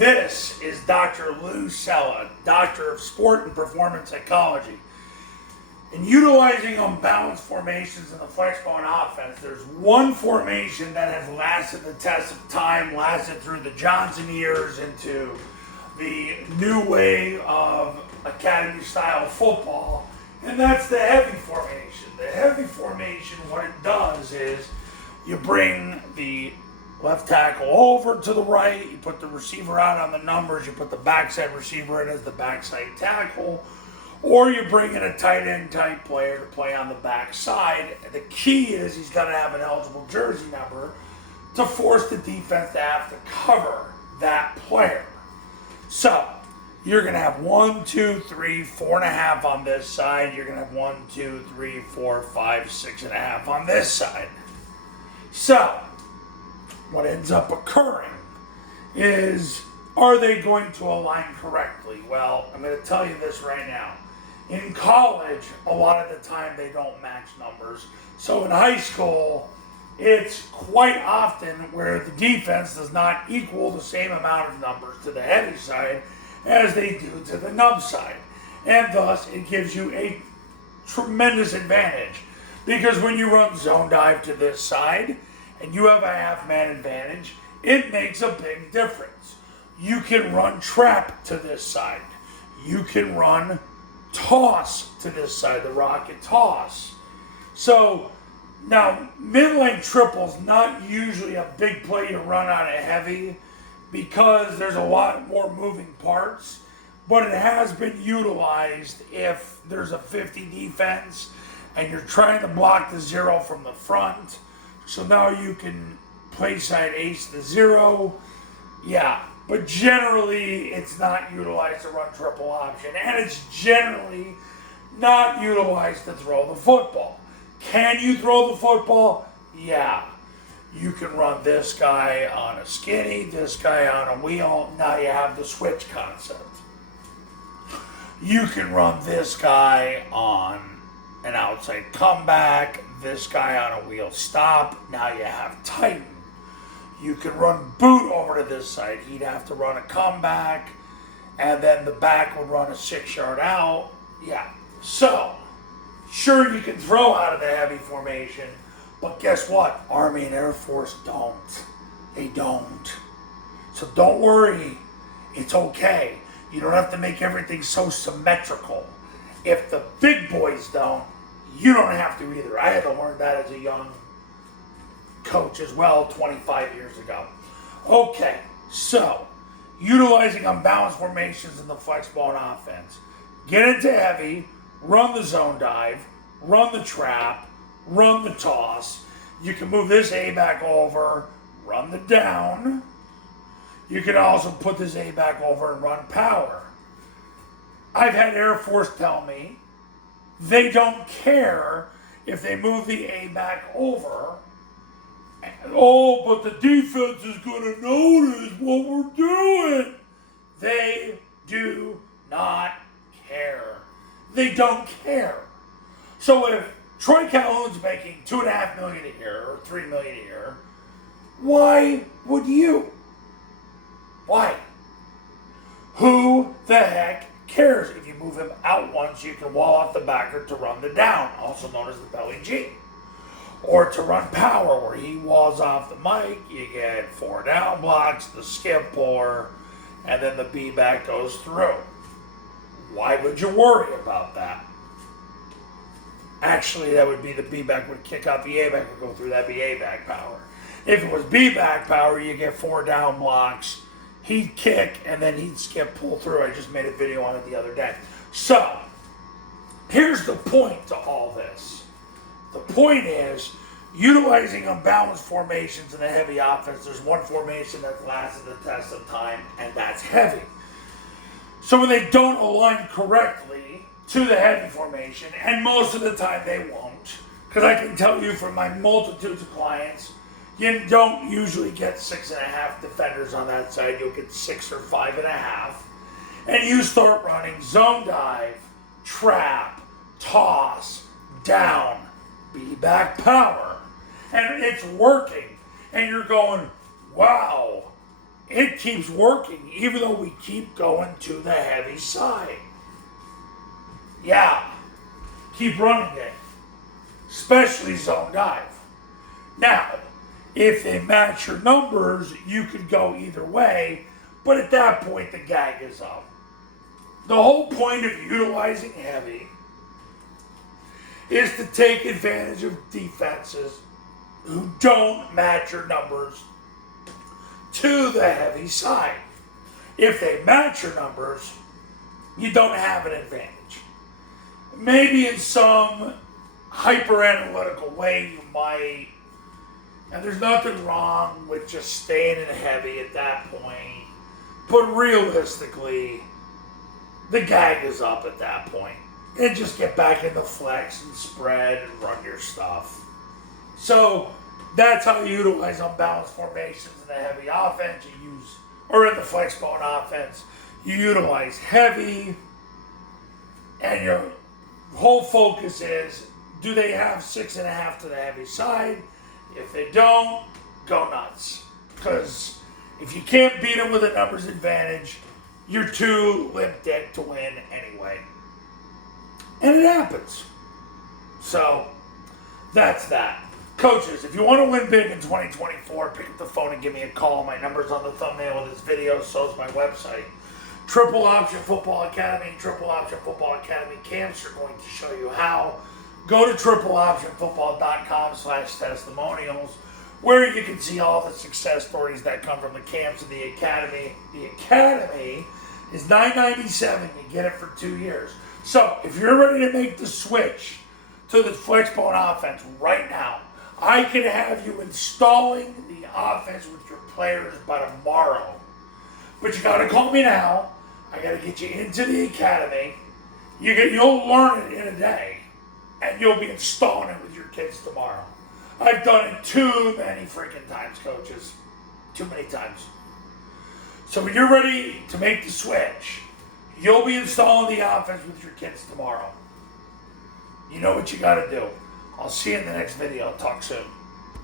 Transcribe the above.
This is Dr. Lou Cella, Doctor of Sport and Performance Psychology. In utilizing unbalanced formations in the Flexbone offense, there's one formation that has lasted the test of time, lasted through the Johnson years into the new way of academy-style football, and that's the heavy formation. The heavy formation, what it does is you bring the left tackle over to the right, you put the receiver out on the numbers, you put the backside receiver in as the backside tackle, or you bring in a tight end type player to play on the backside. The key is he's got to have an eligible jersey number to force the defense to have to cover that player. So you're going to have 1, 2, 3, 4.5 on this side. You're going to have 1, 2, 3, 4, 5, 6.5 on this side. So what ends up occurring is, are they going to align correctly? Well, I'm going to tell you this right now. In college, a lot of the time they don't match numbers. So in high school, it's quite often where the defense does not equal the same amount of numbers to the heavy side as they do to the nub side. And thus, it gives you a tremendous advantage. Because when you run zone dive to this side, and you have a half-man advantage, it makes a big difference. You can run trap to this side. You can run toss to this side, the rocket toss. So, now, mid-lane triple's not usually a big play to run out of heavy because there's a lot more moving parts, but it has been utilized if there's a 50 defense and you're trying to block the 0 from the front. So now you can play side ace the 0. Yeah, but generally it's not utilized to run triple option, and it's generally not utilized to throw the football. Can you throw the football? Yeah. You can run this guy on a skinny, this guy on a wheel. Now you have the switch concept. You can run this guy on an outside comeback, this guy on a wheel stop. Now you have Titan. You can run boot over to this side. He'd have to run a comeback, and then the back would run a 6-yard out. Yeah. So, sure, you can throw out of the heavy formation, but guess what? Army and Air Force don't. They don't. So don't worry. It's okay. You don't have to make everything so symmetrical. If the big boys don't, you don't have to either. I had to learn that as a young coach as well 25 years ago. Okay, so utilizing unbalanced formations in the Flexbone offense. Get into heavy, run the zone dive, run the trap, run the toss. You can move this A back over, run the down. You can also put this A back over and run power. I've had Air Force tell me they don't care if they move the A back over. Oh, but the defense is going to notice what we're doing. They do not care. They don't care. So if Troy Calhoun's making $2.5 million a year or $3 million a year, why would you? Why? Who the heck cares? If you move him out once, you can wall off the backer to run the down, also known as the belly G. Or to run power, where he walls off the mic, you get 4 down blocks, the skip puller, and then the B back goes through. Why would you worry about that? Actually, that would be the B back would kick out the A back would go through, that be A back power. If it was B back power, you get 4 down blocks. He'd kick, and then he'd skip, pull through. I just made a video on it the other day. So, here's the point to all this. The point is, utilizing unbalanced formations in the heavy offense, there's one formation that's lasted the test of time, and that's heavy. So when they don't align correctly to the heavy formation, and most of the time they won't, because I can tell you from my multitudes of clients, you don't usually get 6.5 defenders on that side. You'll get 6 or 5.5. And you start running zone dive, trap, toss, down, B back power. And it's working. And you're going, wow, it keeps working, even though we keep going to the heavy side. Yeah, keep running it, especially zone dive. Now, if they match your numbers, you could go either way, but at that point, the gag is up. The whole point of utilizing heavy is to take advantage of defenses who don't match your numbers to the heavy side. If they match your numbers, you don't have an advantage. Maybe in some hyper-analytical way you might, and there's nothing wrong with just staying in heavy at that point, but realistically, the gag is up at that point. And just get back in the flex and spread and run your stuff. So that's how you utilize unbalanced formations in the heavy offense. You use, or in the flexbone offense, you utilize heavy, and your whole focus is, do they have 6.5 to the heavy side? If they don't, go nuts. Because if you can't beat them with a numbers advantage, you're too limp dick to win anyway. And it happens. So, that's that. Coaches, if you want to win big in 2024, pick up the phone and give me a call. My number's on the thumbnail of this video, so is my website. Triple Option Football Academy and Triple Option Football Academy camps are going to show you how. Go to tripleoptionfootball.com/testimonials, where you can see all the success stories that come from the camps and the academy. The academy is $9.97. You get it for 2 years. So, if you're ready to make the switch to the flexbone offense right now, I can have you installing the offense with your players by tomorrow. But you got to call me now. I got to get you into the academy. You'll learn it in a day, and you'll be installing it with your kids tomorrow. I've done it too many freaking times, coaches. Too many times. So when you're ready to make the switch, you'll be installing the offense with your kids tomorrow. You know what you got to do. I'll see you in the next video. Talk soon.